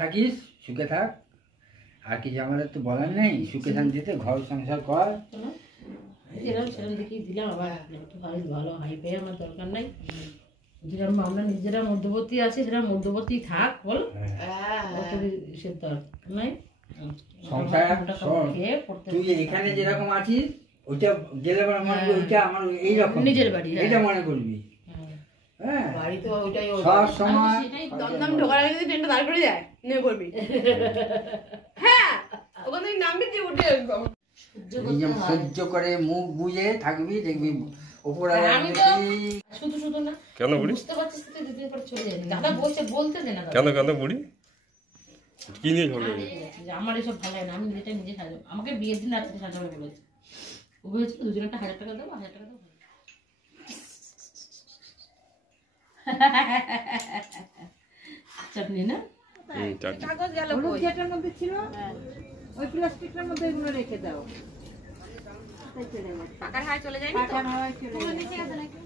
থাকিস, সুখে থাক, আর কিছু আমাদের তো বলার নেই। সুখে শান্তিতে ঘর সংসার কর। সেরকম দেখিয়ে দিলাম, আবার ভালো হাই পেয়ে আমার দরকার নাই। যেরকম আমরা নিজেরা মধ্যবর্তী আছি, সেটা মধ্যবর্তী থাক, বল সে দরকার নাই। তুই এখানে যেরকম আছিস, ওইটা গেলে মনে করবি ওইটা আমার এইরকম নিজের বাড়ি, এইটা মনে করবি। হ্যাঁ, বাড়ি তো ওইটাই সব সময় দমদম ঢোকার আগে যদি ট্রেনটা দাঁড় করে যায় নিয়ে করবি। হ্যাঁ, ওখান থেকে নামবি দিয়ে উঠে একদম সহ্য করে মুখ বুঝে থাকবি, দেখবি উপরে। শুধু শুধু না, কেন বুড়ি বুঝতে পারছিস তো, দুদিন পর চলে যাবে। দাদা বলছে, বলতে দে না। কেন কেন বুড়ি কি নিয়ে ঝগড়া? আমার এসব ভালো লাগে না, আমি নিজেটা নিজে সাজাবো। আমাকে বিয়ের দিন রাত্রে সাজাবে বলেছে। ও বলেছিল দুজনে একটা 1000 টাকা দেবো, 1000 টাকা দেবো। চাটনি না, কাগজ গেল কই? যেটার মধ্যে ছিল ওই প্লাস্টিকের মধ্যে এগুলো রেখে দাও। পাকার হাওয়ায় চলে যায় না, পাকার হাওয়ায় চলে যায়। নিচে আছে নাকি?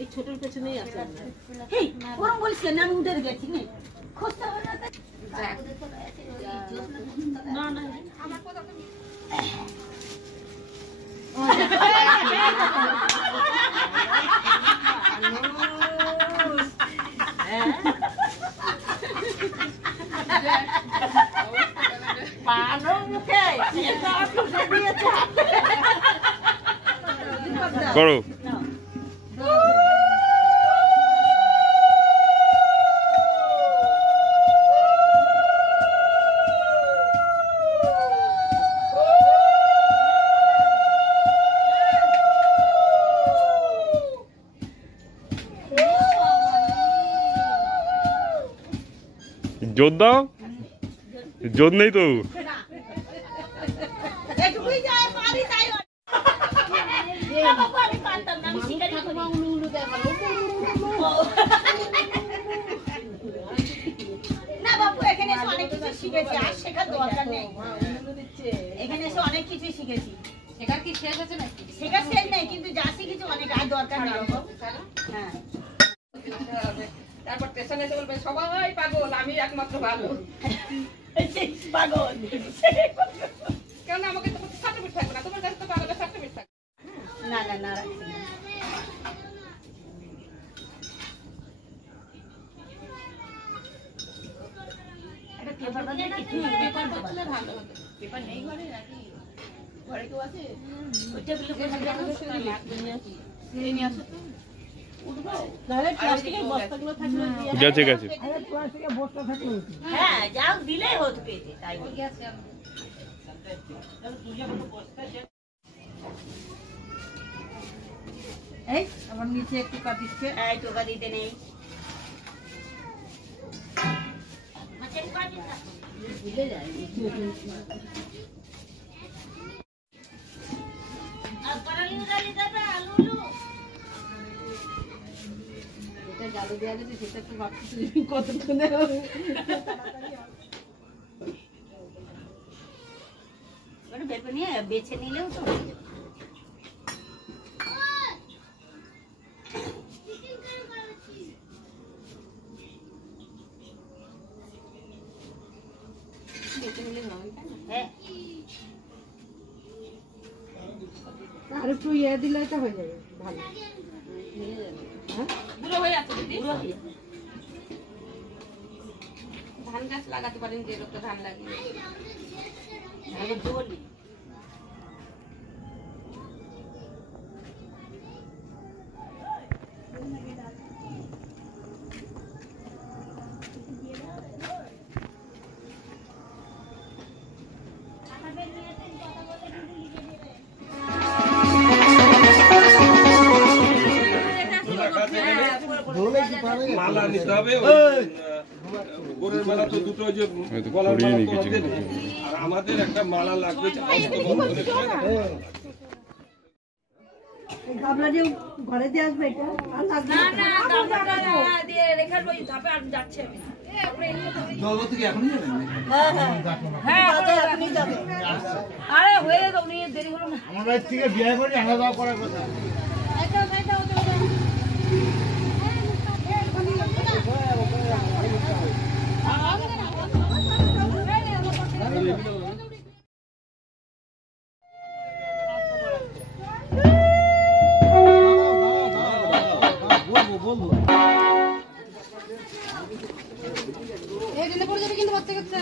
এই ছোটর পেছনেই আছে। এই ওরম বলিস না, আমি উঠে গেছি নে খুঁজতে হবে না। না না, আমার কথা করো। জোর দাও, জোর নেই তো। না বাবু, এখানে এসে অনেক কিছু শিখেছি, আর শেখার দরকার নেই। এখানে এসে অনেক কিছু শিখেছি। শেখার কি শেষ আছে নাকি? শেখার শেষ নেই, কিন্তু যা শিখেছি অনেক, আর দরকার নেই। হ্যাঁ, তারপর স্টেশনে এসে বলবে সবাই পাগল, আমি একমাত্র ভালো। পাগল কেন? আমাকে তো সার্টিফিকেট থাকবে না, তোমার কাছে তো পাগলের সার্টিফিকেট থাকবে। না না না, রাখছি না। একটা পেপার বাঁধলে কি? পেপার বাঁধলে ভালো হতো। পেপার নেই ঘরে নাকি? ঘরে কেউ আছে? ওই টেবিলে বসে যাবো, শুনে লাগবে নিয়ে আসি। নিয়ে আসো তো। গেছে গেছে। হ্যাঁ, যাও দিলেই হতো পেটে, তাই গেছে। এই আমার নিচে একটু টোকা দিচ্ছে। এই টোকা দিতে নেই। ভুলে যায়। জালু দেওয়া গেছে, সেটা তো ভাবছি কতক্ষণে বেছে নিলেও তো আর একটু ইয়ে দিলে এটা হয়ে যাবে ভালো। ধান গাছ লাগাতে পারেন, যে লোকটা ধান লাগিয়ে মালা নিতে হবে। গরুর মালা তো দুটো, যে গলার মালা তো দেবে, আর আমাদের একটা মালা লাগবে। গামলা দিয়ে ঘরে দিয়ে আসবে এটা আর লাগবে আমাদের থেকে বিয়ে করে আলাদা করার কথা। এই দিনে পড়ে যাবে কিন্তু বাচ্চা কাচ্চা